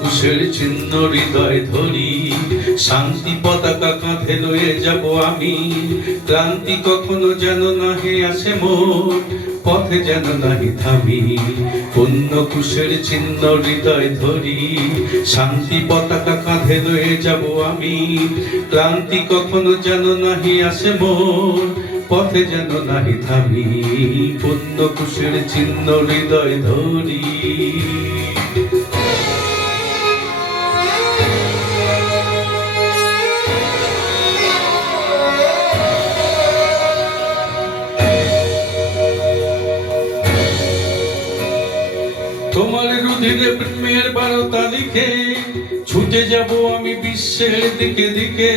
কুশের চিহ্ন হৃদয় ধরি, শান্তি পতাকা কাঁধে লয়ে যাব আমি। ক্লান্তি কখনো যেন নাহি আসে মোর, পথে যেন নাহি থামি। পুণ্য কুশের চিহ্ন হৃদয় ধরি, শান্তি পতাকা কাঁধে লয়ে যাব আমি। ক্লান্তি কখনো যেন নাহি আসে মোর, পথে যেন নাহি থামি। পুণ্য কুশের চিহ্ন হৃদয় ধরি। তোমার রুধিরে প্রেমের বারতা লিখে ছুটে যাব আমি বিশ্বের দিকে দিকে।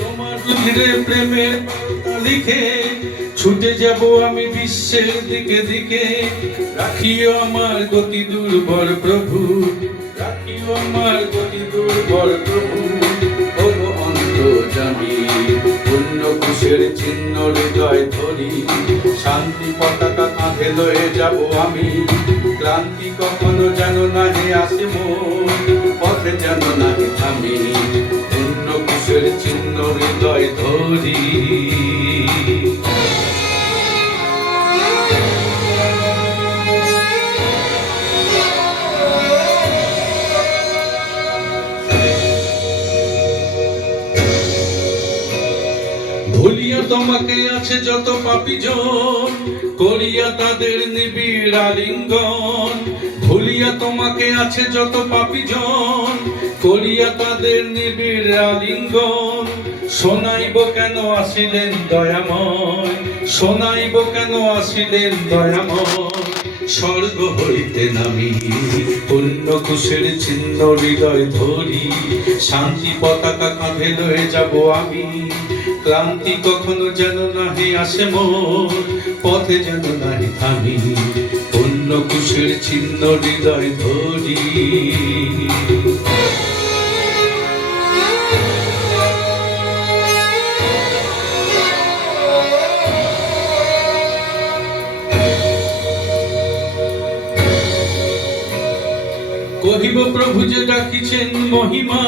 তোমার রুধিরে প্রেমের বারতা লিখে ছুটে যাব আমি বিশ্বের দিকে দিকে। রাখিও আমার গতি দুর্বল প্রভু, রাখিও আমার গতি দুর্বল প্রভু। ওগো অন্তর্যামী, পুণ্য কুশের চিহ্ন হৃদয় ধরি, শান্তি পতাকা কাঁধে লয়ে যাব আমি। ক্লান্তি কখনো যেন নাহি আসে মোর, পথে যেন নাহি থামি। পুণ্য কুশের চিহ্ন হৃদয় ধরি। ভুলিয়া তোমাকে আছে যত পাপীজন, করিয়া তাদের নিবিড় আলিঙ্গন। ভুলিয়া তোমাকে আছে যত পাপীজন, করিয়া তাদের নিবিড় আলিঙ্গন। শোনাইব কেন আসিলেন দয়াময়, শোনাইব কেন আসিলেন দয়াময়। স্বর্গ হইতে নামি পুণ্য কুশের চিহ্ন হৃদয় ধরি, শান্তি পতাকা কাঁধে লয়ে যাব আমি। ক্লান্তি কখনো যেন নাহি আসে মোর, পথে যেন নাহি থামি। পুণ্য কুশের চিহ্ন হৃদয় ধরি। কহিব প্রভু যে ডাকিছেন মহিমা,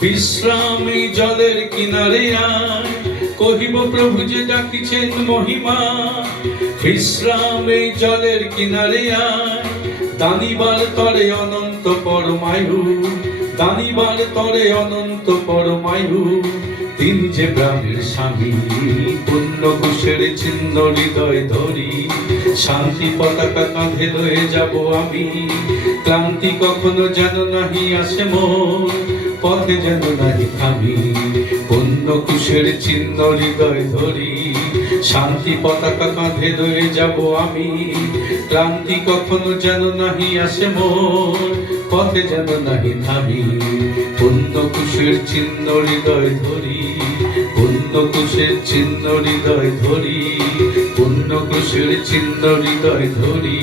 বিশ্রাম এই জলের কিনারে আয়। কহিব প্রভু যে ডাকিছেন মহিমা, বিশ্রাম এই জলের কিনারে আয়। দানিবার তরে অনন্ত পরমায়ু, দানিবার তরে অনন্ত পরমায়ু। তিনি যে প্রাণের স্বামী, পুণ্য কুশের চিহ্ন হৃদয় ধরি, শান্তি পতাকা কাঁধে লয়ে যাব আমি। ক্লান্তি কখনো যেন নাহি আসে মোর, পথে যেন নাহি থামি। পুণ্য কুশের চিহ্ন হৃদয় ধরি, শান্তি পতাকা কাঁধে লয়ে যাব আমি। ক্লান্তি কখনো যেন নাহি আসে মোর, পথে যেন নাহি থামি। পুণ্য কুশের চিহ্ন হৃদয় ধরি, পুণ্য কুশের চিহ্ন হৃদয় ধরি, পুণ্য কুশের চিহ্ন হৃদয় ধরি।